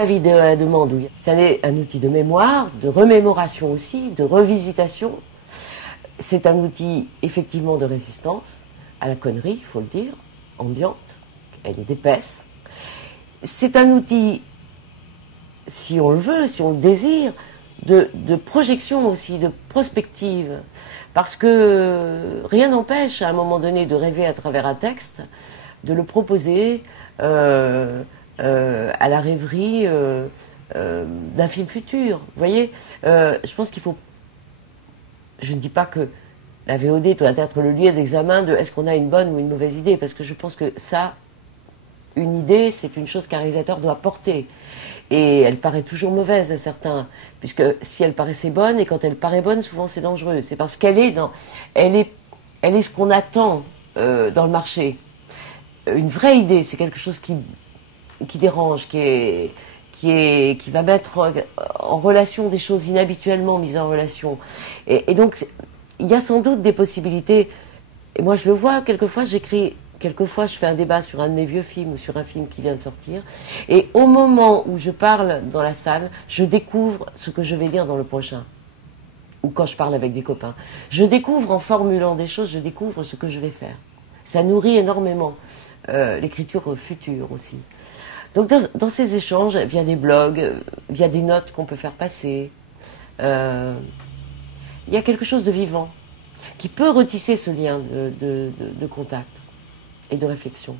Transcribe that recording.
La vidéo à la demande, oui. C'est un outil de mémoire, de remémoration aussi, de revisitation. C'est un outil effectivement de résistance à la connerie, il faut le dire, ambiante, elle est épaisse. C'est un outil, si on le veut, si on le désire, de projection aussi, de prospective. Parce que rien n'empêche à un moment donné de rêver à travers un texte, de le proposer à la rêverie d'un film futur. Vous voyez, je pense qu'il faut... Je ne dis pas que la VOD doit être le lieu d'examen de est-ce qu'on a une bonne ou une mauvaise idée, parce que je pense que ça, une idée, c'est une chose qu'un réalisateur doit porter. Et elle paraît toujours mauvaise à certains, puisque si elle paraissait bonne, et quand elle paraît bonne, souvent c'est dangereux. C'est parce qu'elle est dans, elle est ce qu'on attend dans le marché. Une vraie idée, c'est quelque chose qui dérange, qui va mettre en relation des choses inhabituellement mises en relation. Et donc, il y a sans doute des possibilités. Et moi, je le vois, quelquefois, quelquefois, je fais un débat sur un de mes vieux films ou sur un film qui vient de sortir. Et au moment où je parle dans la salle, je découvre ce que je vais dire dans le prochain. Ou quand je parle avec des copains. Je découvre, en formulant des choses, je découvre ce que je vais faire. Ça nourrit énormément l'écriture future aussi. Donc dans ces échanges, via des blogs, via des notes qu'on peut faire passer, il y a quelque chose de vivant qui peut retisser ce lien de contact et de réflexion.